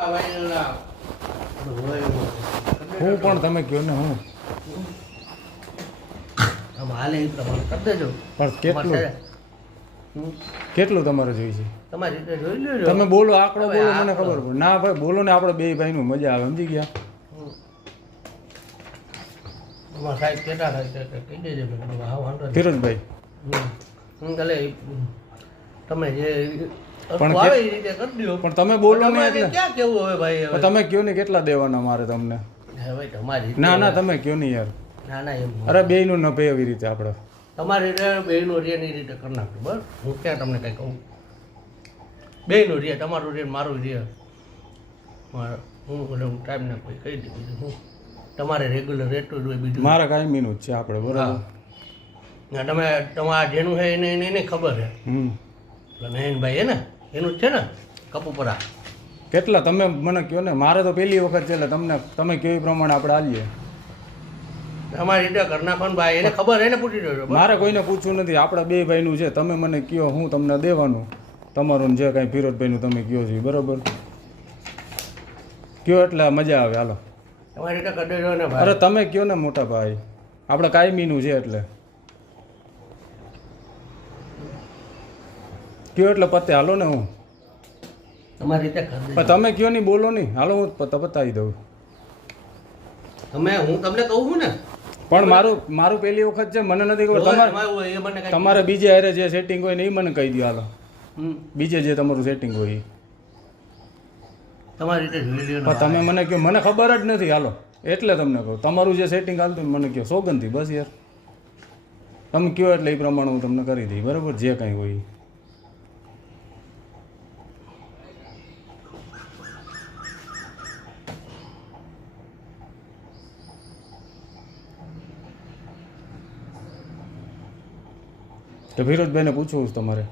હું પણ તમે કહો ને હું હાલે એ પ્રમાણે કરી દેજો. પણ કેટલું તમારે જોઈએ છે? તમારી રીતે જોઈ લેજો. તમે બોલો, આંકડો બોલો, મને ખબર પડે. ના ભાઈ બોલો ને, આપણે બે ભાઈનું મજા આવે, સમજી ગયા? તમારા સાહેબ કેટલા થાય છે કહી દેજો. હા વાંધો નહીં. ફિરોજભાઈ હું કાલે તમે જે પણ આવે એ રીતે કરી દો. પણ તમે બોલો ને એટલે ક્યાં કેવું હવે ભાઈ? હવે તમે કયો ને કેટલા દેવાના મારે તમને? હવે તમારી ના ના તમે કયો ને યાર. ના ના એમ અરે બેયનું ન પે એવી રીતે આપણે તમારી રીતે બેયનું રિયાની રીતે કરી નાખજો. બરાબર, હું ક્યાં તમને કંઈ કહું? બેયનું રિયા, તમારું રિયા મારું રિયા. હું ટાઈમ ને કોઈ કહી દીધું. હું તમારે રેગ્યુલર રેટ જ હોય બીજું. મારા કાયમીનું જ છે આપણે, બરાબર. ના તમે તમારા જેનું છે એને ખબર છે. એટલે નયનભાઈ હે ને એનું જ છે ને કપુપરા. કેટલા તમે મને કહો ને, મારે તો પહેલી વખત છે એટલે તમને તમે કહો એ પ્રમાણે આપણે આવીએ. તમારી રીતે કરી નાખવાનું ભાઈ, એને ખબર એને પૂછી દેજો. મારે કોઈને પૂછવું નથી, આપણા બે ભાઈનું છે. તમે મને કહો, હું તમને દેવાનું. તમારું જે કાંઈ ફિરોજભાઈનું તમે કહો છો બરાબર કહો એટલે મજા આવે. હાલો તમારી રીતે કરી દેજો ને ભાઈ. અરે તમે કહો ને મોટા ભાઈ, આપણે કાયમીનું છે એટલે કહો એટલે પતે. હાલો ને હું તમારી રીતે કરી દેજો. તમે કહો નહીં, બોલો નહીં. હાલો હું પતાવી દઉં. હું તમને કહું છું ને. પણ મારું પહેલી વખત છે, મને નથી ખબર. તમારે બીજે હારે જે સેટિંગ હોય ને એ મને કહી દો. હાલો બીજે જે તમારું સેટિંગ હોય એ તમારી રીતે જોઈ લ્યો. તમે મને કહો, મને ખબર જ નથી. હાલો એટલે તમને કહું, તમારું જે સેટિંગ હાલતું મને કહો. સોગંદથી બસ યાર, તમે કહો એટલે એ પ્રમાણે હું તમને કરી દઈ. બરાબર, જે કાંઈ હોય એ. તો ફિરોજભાઈને પૂછવું છે તમારે?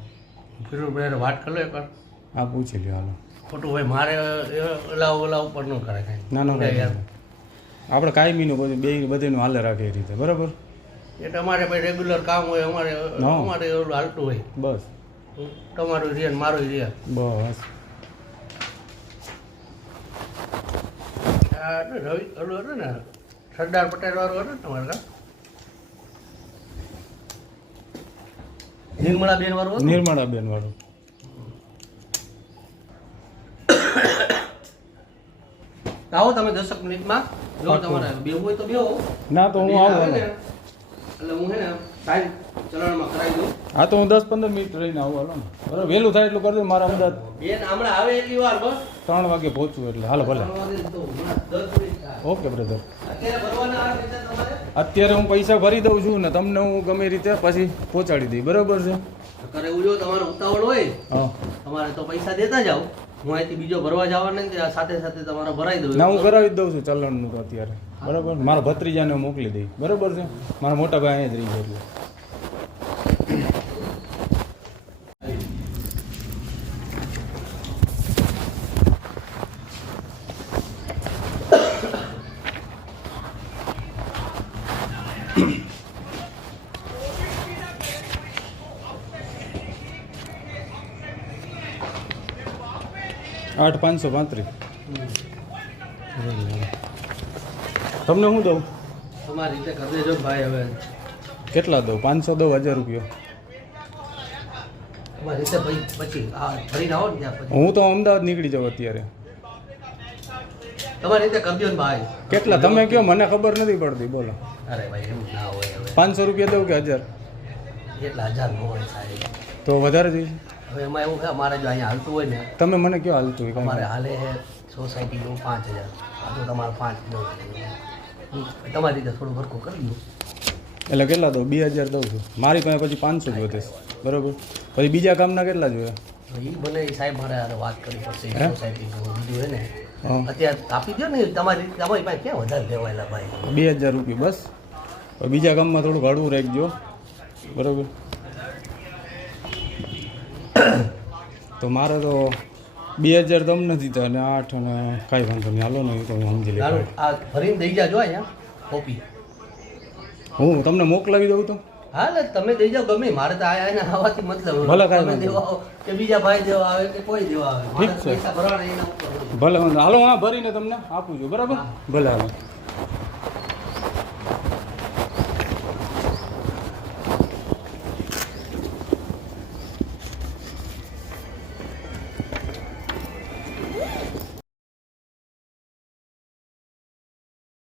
ફિરોજભાઈ વાત કરી લો એકવાર. હા પૂછી લ્યો. હાલો ખોટું ભાઈ મારે ઓલા ઉપર ન કરે કાંઈ. ના ના યાર, આપણે કાયમીનું બધું બે બધીનું હાલે રાખે એ રીતે. બરાબર, એ તમારે ભાઈ રેગ્યુલર કામ હોય, અમારે એવું હાલતું હોય. બસ તમારું રિયા ને મારું રિયા. બસ રવિ ઓલું હતું ને સરદાર પટેલ વાળું હતું ને તમારે કામ? નિર્મળાબેન વાળું? નિર્મળાબેન વાળું. આવો તમે 10 મિનિટમાં. જો તમારે બેવું હોય તો બેવો. ના તો હું આવું. એટલે હું હે ને સાહેબ ચલણમાં કરાવી દઉં. હા તો હું 10-15 મિનિટ રહીને આવું. હાલો ને બરાબર, વહેલું થાય એટલું કરજો. મારા અમદાવાદ બેન હમણાં આવે એટલી વાર બસ 3 વાગે પહોંચવું એટલે. હાલો ભલે. 10 મિનિટ થાય. Okay brother. અત્યારે ભરવાના આવે છે તમારે? અત્યારે હું પૈસા ભરી દઉં છું ને તમને હું ગમે રીતે પછી પહોંચાડી દઈ. બરાબર છે? કરે એવું જો તમારે ઉતાવળ હોય હા તમારે તો પૈસા દેતા જાઓ. હું અહીંથી બીજો ભરવા જવાના નથી, સાથે સાથે તમારે ભરાઈ દઉં. ના હું કરાવી જ દઉં છું ચલણનું તો અત્યારે. બરાબર, મારા ભત્રીજાને હું મોકલી દઈ. બરાબર છે? મારા મોટા ભાઈ અહીંયા જ રહી છે એટલે. 8,535. તમને શું દઉં? તમારી રીતે કરી દેજો ભાઈ. હવે કેટલા દઉં? 500 દઉં? 1000 રૂપિયા? તમારી રીતે ભાઈ પછી ફરીને આવો ને ત્યાં પછી. હું તો અમદાવાદ નીકળી જાઉં અત્યારે. તમારી રીતે કરી દો ને ભાઈ. કેટલા તમે કહો, મને ખબર નથી પડતી. બોલો. અરે ભાઈ એમ ના હોય. હવે 500 રૂપિયા દઉં કે 1000? એટલા 1000 ન હોય સાહેબ. તો વધારે જોઈએ? હવે એમાં એવું છે, અમારે જો અહીંયા હાલતું હોય ને, તમે મને કયો હાલતું હોય? અમારે હાલે છે સોસાયટીનું 5000. આ તો તમારે 5 દઉં. તમારી રીતે થોડું ભરખું કરી દઉં. એટલે કેટલા દઉં? 2000 દઉં છું. મારી પાસે પછી 500 જ વધે. બરાબર, પછી બીજા કામના કેટલા જોઈએ? એ બને સાહેબ મારે હારે વાત કરવી પડશે. સોસાયટીનું બીજું હોય ને હા અત્યારે આપી દો ને. તમારી પાસે ક્યાં વધારે લેવાયેલા ભાઈ? 2000 રૂપિયા બસ. બીજા કામમાં થોડુંક હળવું રાખજો. બરાબર, તો મારે તો 2000 દમ નથી થતા અને 8 અને કાંઈ વાંધો નહીં. હાલો ને એ તો હું સમજી લઈશ. આ ભરીને દઈ જાજો અહીંયા કોપી. હું તમને મોકલાવી દઉં તો હા એટલે તમે દઈ જાઓ ગમે મારે તો આ એને આવવાથી મતલબ ભલે કાંઈ તમે વાંધો દેવા આવો કે બીજા ભાઈ દેવા આવે કે કોઈ દેવા આવે મારે ઠીક છે. પૈસા ભરવાના એના ઉપર હોય. ભલે વાંધો હાલો હા ભરીને તમને આપું છું બરાબર ભલે હાલો